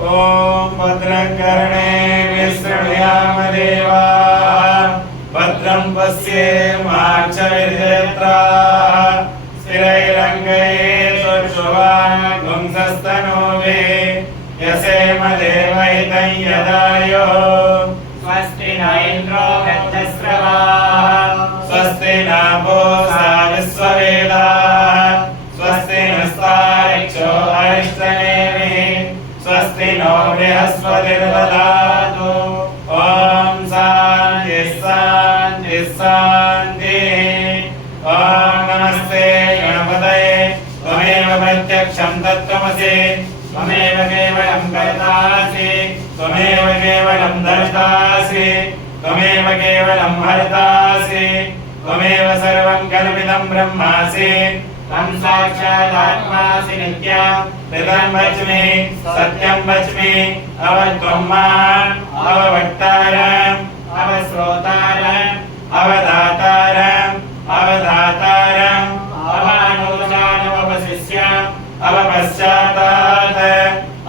ओम भद्रं कर्णेभिः शृणुयाम देवाः भद्रं पश्येमाक्षभिर्यजत्राः स्थिरैरङ्गैः पुंसस्तनूभिः यसेम देवहितं यदायो स्वस्ति न इन्द्रो वृद्धश्रवाः स्वस्ति न पूषा विश्ववेदाः स्वस्ति नस्तारिक्षो अरिष्टनेमिः स्वस्ति नो बृहस्पतिर्दधातु ॐ शान्ति शान्ति शान्तिः ॐ नमस्ते गणपतये त्वमेव प्रत्यक्षं तत्त्वमसि त्वमेव केवलं कर्तासि त्वमेव केवलं द्रष्टासि त्वमेव केवलं हर्तासि त्वमेव सर्वं कल्पितं ब्रह्मासि त्वं साक्षादात्मासि नित्यं ऋतं वच्मि सत्यं वच्मि अवत्वं माम् अववक्तारम् अवश्रोतारम् अवधातारम् अवधातारम् अवानुजानमवशिष्यम् अवपश्चातात्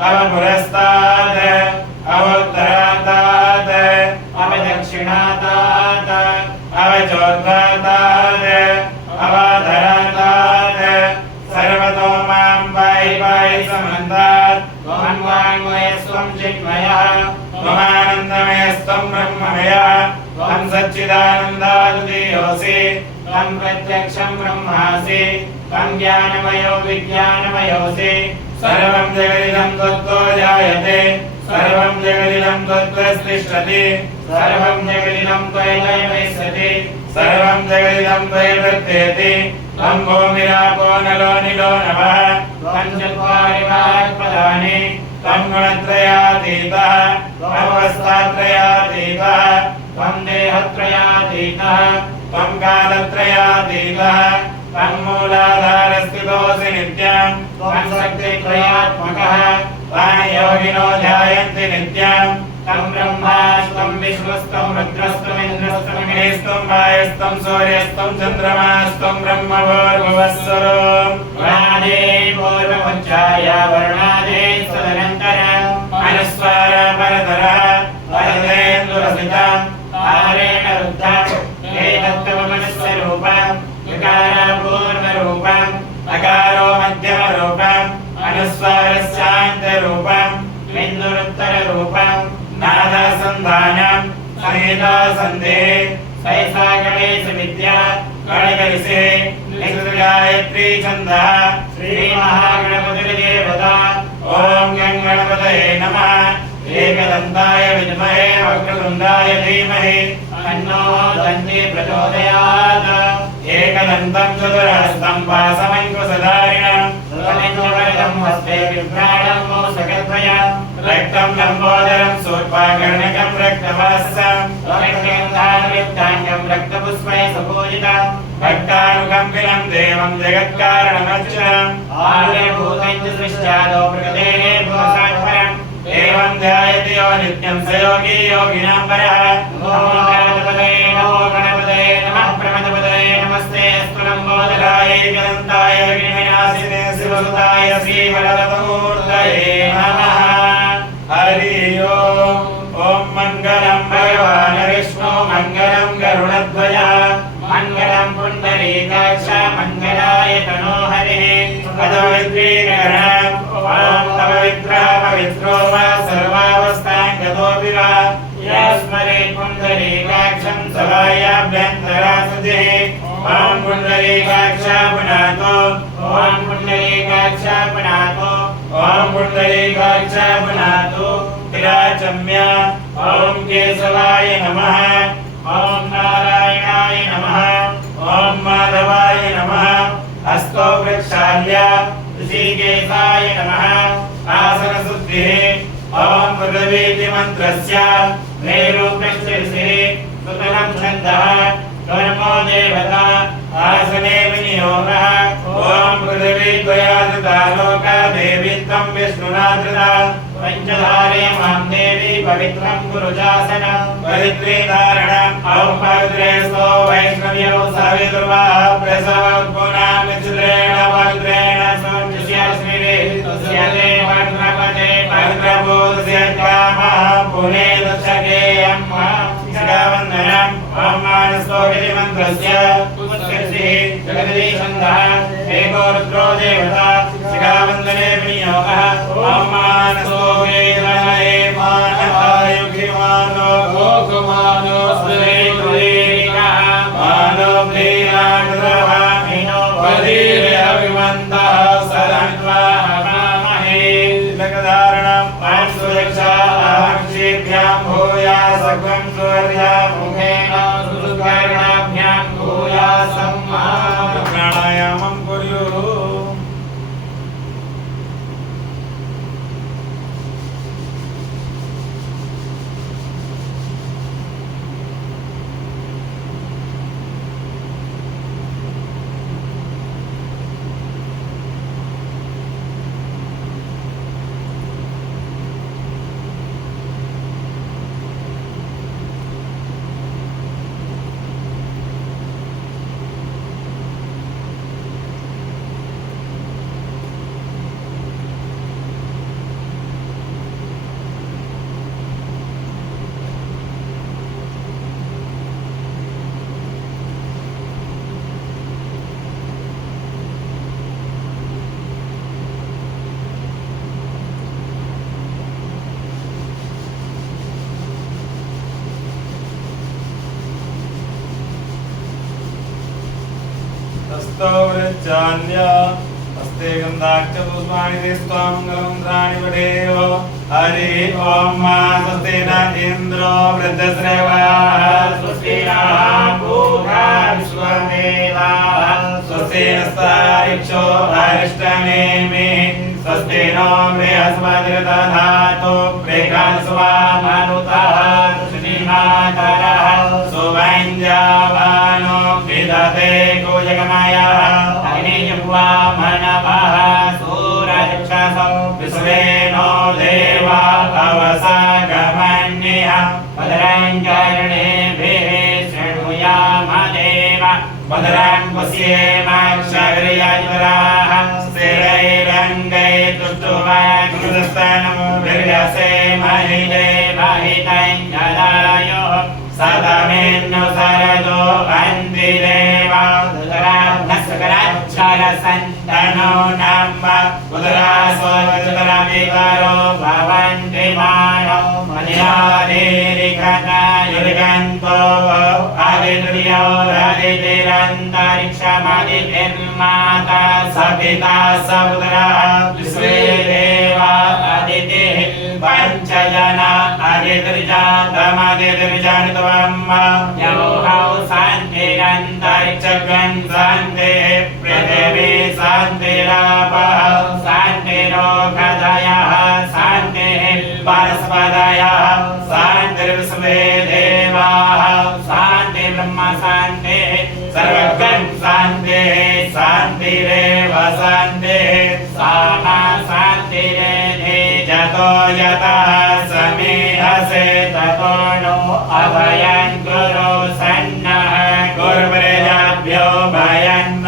अवपुरस्तात् अवोत्तरातात् अवदक्षिणातात् अवचोद्धातात् अवाधरातात् सर्वतो मां पाहि पाहि समन्तात् त्वं वाङ्मयस्त्वं चिन्मयः त्वमानन्दमयस्त्वं ब्रह्ममयः त्वं सच्चिदानन्दाद्वितीयोऽसि त्वं प्रत्यक्षं ब्रह्मासि त्वं ज्ञानमयो विज्ञानमयोऽसि सर्वं जगदिदं त्वत्तो जायते सर्वं जगदिदं त्वत्तिष्ठति सर्वं जगदिदं त्वयैवेष्यति सर्वं जगदिदं त्वयैवर्तेति त्वं भूमिरापो नलो निलो नभः त्वं चत्वारि वाक्पदानि त्वं गुणत्रयातीतः त्वमवस्थात्रयातीतः त्वं देहत्रयातीतः त्वं कालत्रयातीतः त्वं मूलाधारस्थितोऽसि नित्यं त्वं शक्तित्रयात्मकः तानि योगिनो ध्यायन्ति नित्यं तं ब्रह्मास्त्वं विष्णुस्त्वं रुद्रस्त्वमिन्द्रस्त्वं अग्निस्त्वं वायुस्त्वं सूर्यस्त्वं चन्द्रमास्त्वं ब्रह्मभूर्भुवस्वरूपं वर्णादे पूर्वमुच्चाय वर्णादे तदनन्तरम् अनुस्वार परतरः परतेन्दुरसितम् आरेण रुद्धम् एतत्त्वमनुस्वरूपम् विकारापूर्वरूपम् अकारो मध्यमरूपम् अनुस्वारस्यान्तरूपम् बिन्दुरुत्तररूपम् नादसन्धानम् सहितासन्धिः सैषा गणेशविद्या गणकरिषे निगायत्री छन्दः श्रीमहागणपतिर्देवता ॐ गणपतये नमः एकदन्ताय विद्महे वक्रतुण्डाय धीमहि तन्नो दन्ती प्रचोदयात् एकदन्तं चतुरहस्तं पाशमङ्कुशधारिणम् तमेन्द्रवरदं हस्ते बिभ्राणं मूषकद्वयम् रक्तं लम्बोदरं शूर्पकर्णकं रक्तवासम् रक्तेन्द्राणवित्ताङ्गं रक्तपुष्पैः सुपूजितं भक्तानुकम्पिनं देवं जगत्कारणमच्युतम् आर्यभूतं च सृष्ट्यादौ प्रकृतेः भुवसात्परम् एवं ध्यायति यो नित्यं स योगी योगिनां परः नमो गणपतये नमः प्रमदपतये नमस्ते अस्तु लम्बोदराय एकदन्ताय विघ्नविनाशिने शिवसुताय श्रीवरदमूर्तये नमः हरि ओम् ॐ मङ्गलं भगवान् विष्णु मङ्गलं गरुडध्वज मङ्गलं पुण्डरीकाक्ष मङ्गलाय तनो हरिः पदविद्रीकरणम् ॐ पवित्रः पवित्रो वा सर्वावस्थां गतोऽपि वा यस्मरेत् पुण्डरीकाक्षं सभायाभ्यन्तरा शुचिः ॐ पुण्डरीकाक्ष पुनातो ॐ पुण्डरीकाक्ष पुनातो ॐ पुण्डरीकाक्ष पुनातो विराचम्य ॐ केशवाय नमः ॐ नारायणाय नमः ॐ माधवाय नमः हस्तो प्रक्षाल्य ऋषिकेशाय नमः आसनशुद्धिः ॐ पृथिवीति मन्त्रस्य मेरुप्रश्चिः सुतलं छन्दः कर्मो देवता आसने विनियोगः ॐ पृथिवी त्वया धृता लोका देवी त्वं विष्णुना धृता पञ्चधारे मां देवी पवित्रं गुरुजासनं पवित्री धारणम् ॐ पवित्रेस्तो वैष्णव्यो सवितुर्वा प्रसवत्पुनां चित्रेण पवित्रेण स्वस्यास्मिरे तस्य देवगणपते पवित्रभूत मंत्रस्य पुष्कर्षिः जगदीशन्दः एको रुद्रो देवता शिखावन्दने विनियोगः ॐ मानसोगे रहे मानतायुगिमानो गोकुमानो सुरेन्द्रेरिकः मानो प्रियाणुरः मीनो बधिरे अभिमन्तः सदन्वाहमामहे तिलकधारणं सुरक्षा अहंक्षेभ्यां भूयासं सूर्या मुखेन सुदुर्गर्णाभ्यां भूयासं प्राणायामं कुर्युः स्तोत्रचान्य हस्ते गन्धाक्ष पुष्पाणि ते स्वामङ्गलमन्त्राणि पठेयुः हरि ओम स्वस्ति न इन्द्रो वृद्धश्रवाः स्वस्ति नः पूर्वा विश्वदेवाः स्वस्ति नस्तारिक्षो अरिष्टनेमि स्वस्ति नो बृहस्पतिर्दधातु प्रेकास्वामनुतः कृष्णिमातरः सुवञ्जावानो विदते गोजगमयः अग्नियुवा मनवः सूरक्षसौ विश्वेनो देवा अवसागमन्यः भद्रञ्जरणेभिः शृणुयामदेव भद्रं पश्येमाक्षग्र्यजराः स्थिरैरङ्गै तुष्टुवाग्निस्तनो वीर्यसे महिते महितं जलायुः सदमेन्नु सरदो अन्ति देवा सकराक्षरसन्तनो नम्ब उदरासोचतरविकारो भवन्ति मानौ मध्यादेरिकतायुर्गन्तो आदित्यो आदितिरन्तरिक्षमदितिर्माता सपिता सपुत्रः विश्वे देवा अदितिः पञ्चजना आदितिर्जातमदितिर्जानित्वम् यौहौ शान्तिरन्तरिक्षगन् शान्तिः पृथिवी शान्तिरापः शान्तिरोगदयः शान्तिः वनस्पतयः शान्तिर्विश्वे देवाः शान्ति ब्रह्म शान्तिः सर्वगं शान्तिः शान्तिरेव शान्तिः सामा शान्तिरेधि जतो यतः समीहसे ततो नो अभयं कुरु सन्नः कुर्वृजाभ्यो भयन्न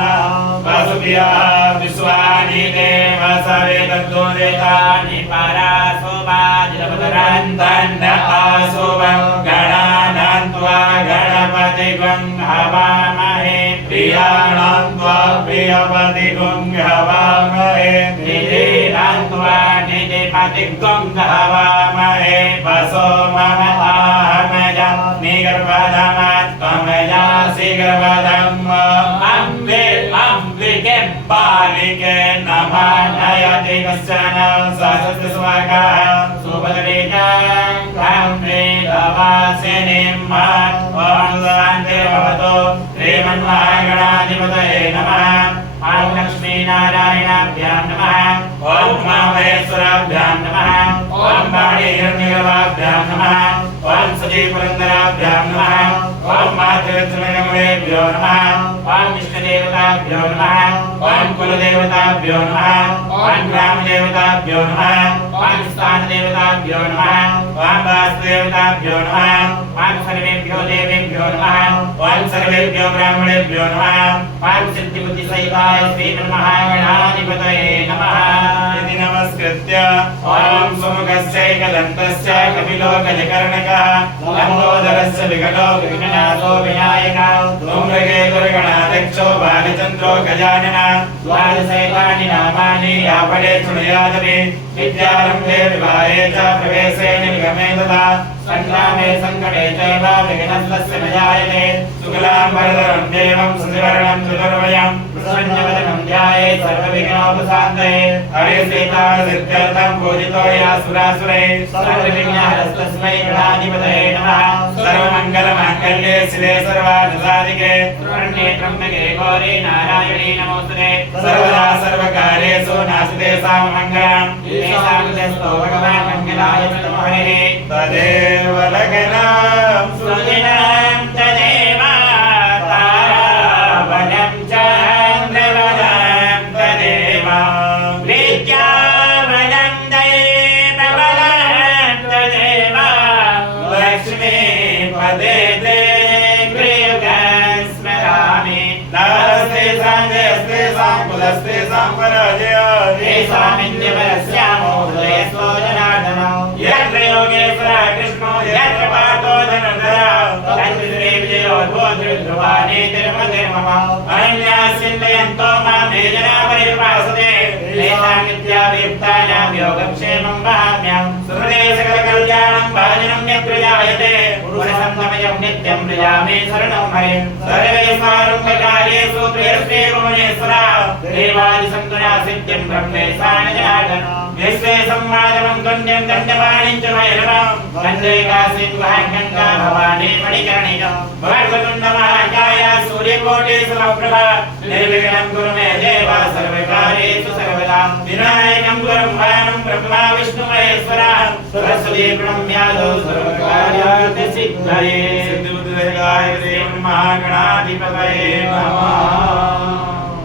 वसुभ्यः विश्वानि देव सवितुर्दुरितानि परासुवादिरपदरन्तन्न आसुवं गणानां त्वा गणपतिगुं हवामहे प्रियाणां त्वा प्रियपतिगुं हवामहे निधिरं त्वा निधिपतिगुं हवामहे वसो मम आहमजं निगर्भधमत्वमयासि गर्भधम् अम्बे अम्बिके बालिके नमः नयति कश्चन सहस्र स्वगः सुभद्रेकां वेदवासिनीं ॐ शान्तिर्भवतु श्रीमन्महागणाधिपतये नमः ॐ लक्ष्मीनारायणाभ्यां नमः ॐ महेश्वराभ्यां नमः ॐ वाणीहिरण्यगर्भाभ्यां नमः ॐ सजीवपुरन्दराभ्यां नमः ॐ मातृत्रिनमणेभ्यो नमः ॐ इष्टदेवताभ्यो नमः ॐ कुलदेवताभ्यो नमः ॐ ग्रामदेवताभ्यो नमः ॐ स्थानदेवताभ्यो नमः ॐ वासुदेवताभ्यो नमः ॐ सर्वेभ्यो देवेभ्यो नमः ॐ सर्वेभ्यो ब्राह्मणेभ्यो नमः ॐ सिद्धिबुद्धिसहिताय श्रीमन्महागणाधिपतये नमः इति नमस्ते नमस्कृत्य ॐ सुमुखस्यैकदन्तस्य कपिलो गजकर्णकः लम्बोदरस्य विकटो विघ्ननाथो विनायकः धूम्रकेतुर्गणाध्यक्षो बालचन्द्रो गजाननः द्वादशैतानि नामानि यापडे शृणुयादपि विद्यारम्भे विवाहे च प्रवेशे निर्गमे तथा संग्रामे संकटे चैव विघ्नस्तस्य न जायते शुक्लाम्बरधरं देवं शशिवर्णं चतुर्भुजं प्रसन्नवदनं ध्यायेत् सर्वविघ्नोपशान्तये हरिसीतासिद्ध्यर्थं पूजितो यासुरासुरैः सर्वविघ्नहरस्तस्मै गणाधिपतये नमः सर्वमङ्गलमाङ्गल्ये शिवे सर्वार्थसाधिके शरण्ये त्र्यम्बके गौरी नारायणी नमोस्तुते सर्वदा सर्वकार्येषु नास्ति मङ्गलम् येषां कृतेस्तो भगवान् मङ्गलाय नमः तदेव लग्नं सुदिनं तदेव तारावनं चन्द्रवनं तदेव विद्यावनं दैववनं तदेव लक्ष्मीपदे ते गृहस्मरामि नास्ति सञ्जयस्ते साङ्कुलस्ते साम्पराजय तेषामिन्द्यवरस्यामो हृदयस्थो जनार्दनो यत्र योगेश्वर कृष्णो यत्र पार्थो धनुर्धर तत्र विजयोद्भोध्रुवाने तिरुमतिर्मम अनन्यास्चिन्तयन्तो मामे जना परिपासते तेषां नित्याभियुक्तानां योगक्षेमं वहाम्यहं सुहृदे सकलकल्याणं भाजनं यत्र जायते पुरुषसंगमयं नित्यं प्रजामे शरणं हरिं सर्वैस्वारुम्भकार्येषु प्रियस्ते भुवनेश्वर देवादिसन्तुना सिद्धिं ब्रह्मेशान जनार्दन यस्ते संवादनं तुण्यं दण्डपाणिं च भैरवं वन्दे काशीं गङ्गा भवानी मणिकर्णिकं भगवतुण्डमहाकाय सूर्यकोटिसमप्रभा निर्विघ्नं कुरु मे देव सर्वकार्येषु सर्वदा विनायकं गुरुं भानुं ब्रह्मा विष्णु महेश्वरा सरस्वती प्रणम्यादौ सर्वकार्यार्थसिद्धये सिद्धिबुद्धिदायकाय श्री महागणाधिपतये नमः।